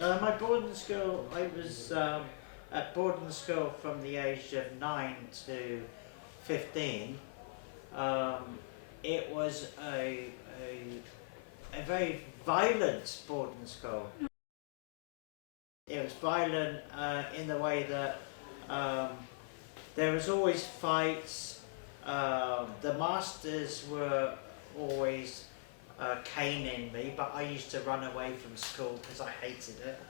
My boarding school, I was at boarding school from the age of 9 to 15. Um, it was a very violent boarding school. It was violent in the way that there was always fights. The masters were always caning me, but I used to run away from school because I hated it.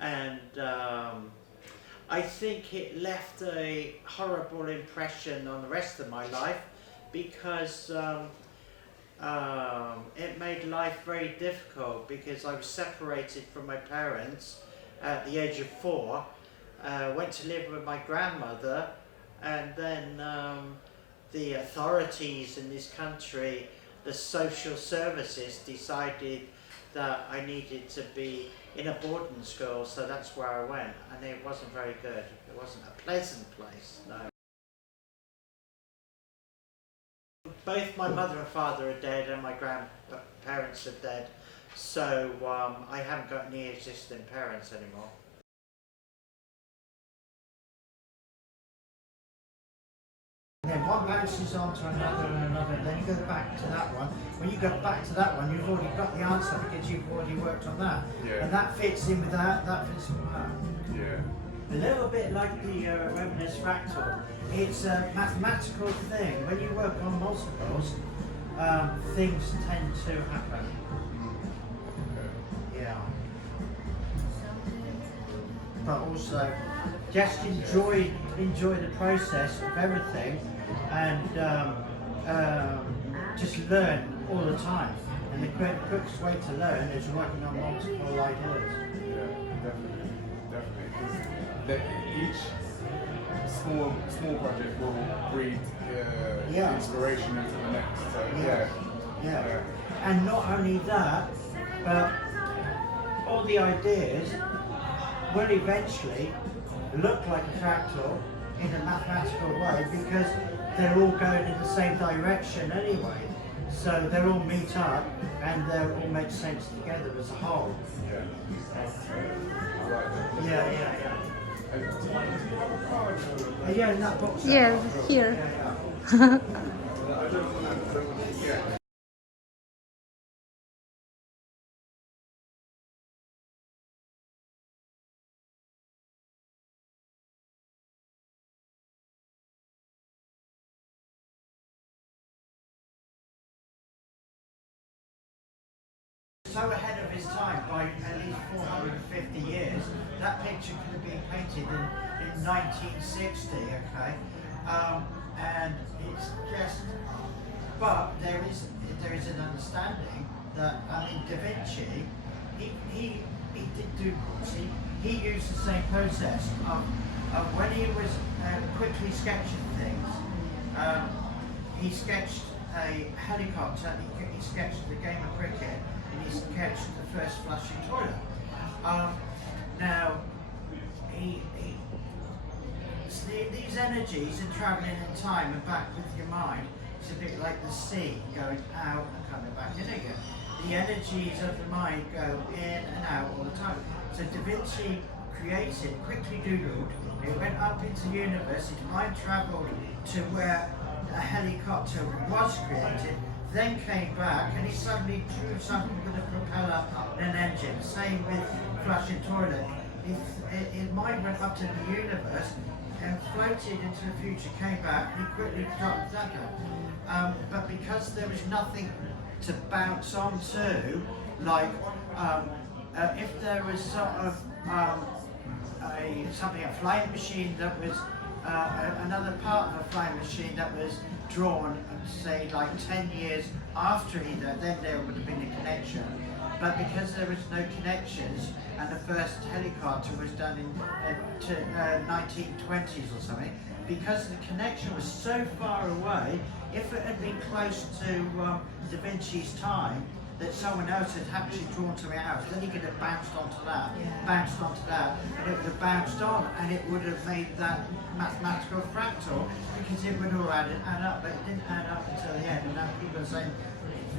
And I think it left a horrible impression on the rest of my life because it made life very difficult because I was separated from my parents at the age of 4, went to live with my grandmother, and then the authorities in this country, the social services, decided that I needed to be in a boarding school, so that's where I went, and it wasn't very good. It wasn't a pleasant place, no. Both my mother and father are dead, and my grandparents are dead, so I haven't got any existing parents anymore. Then one bounces on to another and another, and then you go back to that one. When you go back to that one, you've already got the answer because you've already worked on that. Yeah. And that fits in with that, that fits in with that. Yeah. A little bit like the Romanesque fractal. It's a mathematical thing. When you work on multiples, things tend to happen. Yeah. But also, just enjoy the process of everything, and just learn all the time. And the quickest way to learn is working on multiple ideas. Yeah, definitely, definitely. Because each small project will breed inspiration into the next. So yeah. And not only that, but all the ideas will eventually look like a fractal in a mathematical way because they're all going in the same direction anyway. So they'll all meet up and they'll all make sense together as a whole. Yeah. I like that. Yeah. Do you have a card? Yeah, in that box. Yeah, here. I don't want to forget. So ahead of his time by at least 450 years. That picture could have been painted in 1960, okay? And it's just, but there is an understanding that Da Vinci, he did do, see, he used the same process of when he was quickly sketching things. He sketched a helicopter, he sketched the game of cricket, and he sketched the first flushing toilet. Now, these energies are travelling in time and back with your mind. It's a bit like the sea going out and coming back in again. The energies of the mind go in and out all the time. So Da Vinci created, quickly doodled, it went up into the universe, his mind travelled to where a helicopter was created, then came back and he suddenly drew something with a propeller and an engine. Same with flushing toilet. His mind went up to the universe and floated into the future, came back and he quickly dropped that down. But because there was nothing to bounce onto, like if there was sort of a flying machine that was another part of a flying machine that was drawn, say like 10 years after he died, then there would have been a connection. But because there was no connections, and the first helicopter was done in 1920s or something, because the connection was so far away, if it had been close to Da Vinci's time, that someone else had actually drawn to the house, then he could have bounced onto that, and it would have bounced on, and it would have made that mathematical fractal, because it would all add up, but it didn't add up until the end, and now people are saying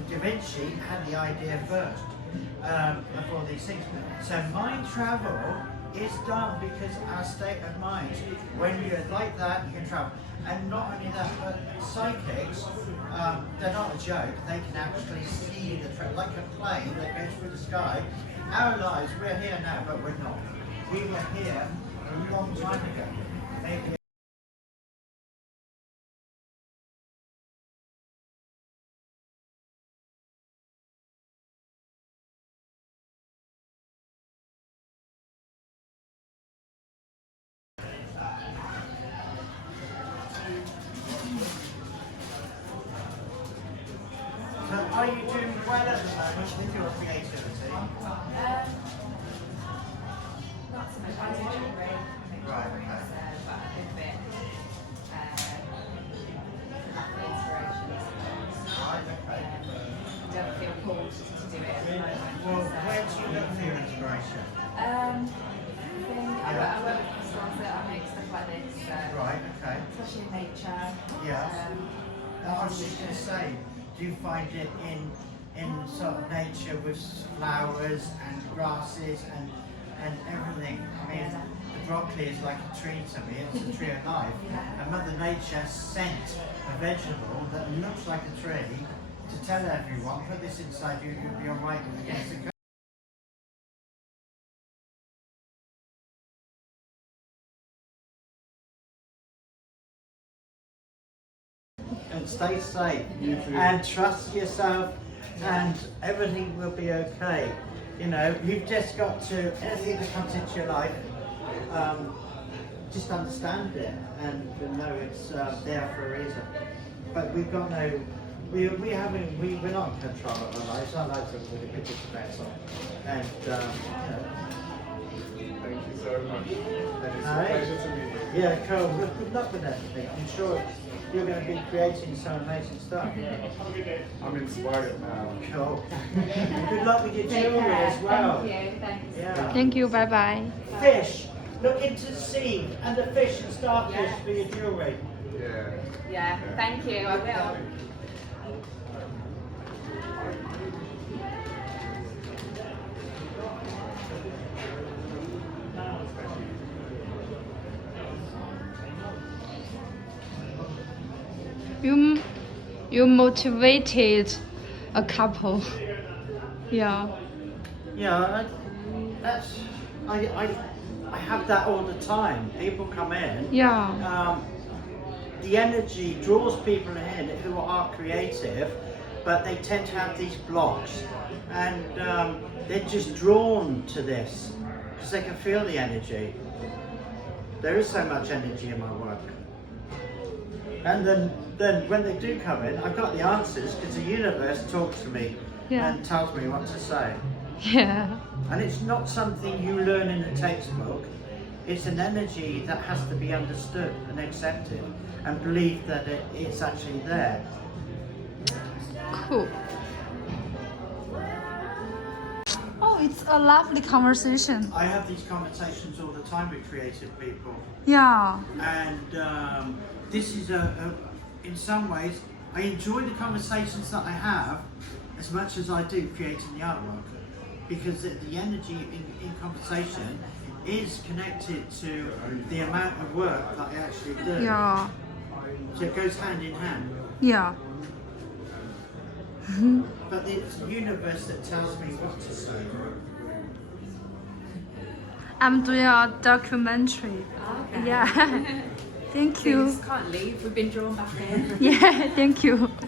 Da Vinci had the idea first. of all these things. So mind travel is done because our state of mind, when you're like that, you can travel. And not only that, but psychics, they're not a joke. They can actually see the trail, like a plane that goes through the sky. Our lives, we're here now, but we're not. We were here a long time ago. Maybe so are you doing well at the moment with your creativity? Not so much. I do jewellery, Right, but okay. I've been a bit lack of inspiration, I suppose. Right, okay. Don't feel called to do it at the moment. Well, so, where do you look for your inspiration? I work with crystals that I make stuff like this, Right, okay. especially in nature. Yes. I was just going to say, do you find it in sort of nature with flowers and grasses and everything? I mean, the broccoli is like a tree to me, it's a tree of life. And Mother Nature sent a vegetable that looks like a tree to tell everyone, put this inside you, you'll be alright against the and stay safe and trust yourself and everything will be okay. You know, you've just got to, anything that comes into your life, just understand it and know it's there for a reason. But we've got no, we're not in control of our lives. Our lives are really good to mess on. And, you know. Thank you so much. And it's a Alright. pleasure to meet you. Yeah, cool. Good luck with everything. I'm sure you're going to be creating some amazing stuff. I'm inspired now. Cool. Good luck with your Take jewellery care. as well. Thank you. Thanks. Yeah. Thank you. Bye bye. Fish. Look into the sea and the fish and starfish for your jewellery. Yeah. Yeah, thank you. I will. You motivated a couple. Yeah. Yeah, I have that all the time. People come in. Yeah. The energy draws people in who are creative, but they tend to have these blocks, and they're just drawn to this because they can feel the energy. There is so much energy in my work. And then when they do come in, I've got the answers because the universe talks to me Yeah. and tells me what to say. Yeah. And it's not something you learn in a textbook. It's an energy that has to be understood and accepted and believed that it's actually there. Cool. Oh, it's a lovely conversation. I have these conversations all the time with creative people. Yeah. And this is in some ways, I enjoy the conversations that I have as much as I do creating the artwork, because the energy in conversation is connected to the amount of work that I actually do. Yeah. So it goes hand in hand. Yeah. But it's the universe that tells me what to say. I'm doing a documentary. Okay. Yeah. Thank We you. just can't leave. We've been drawn back in. Yeah, thank you.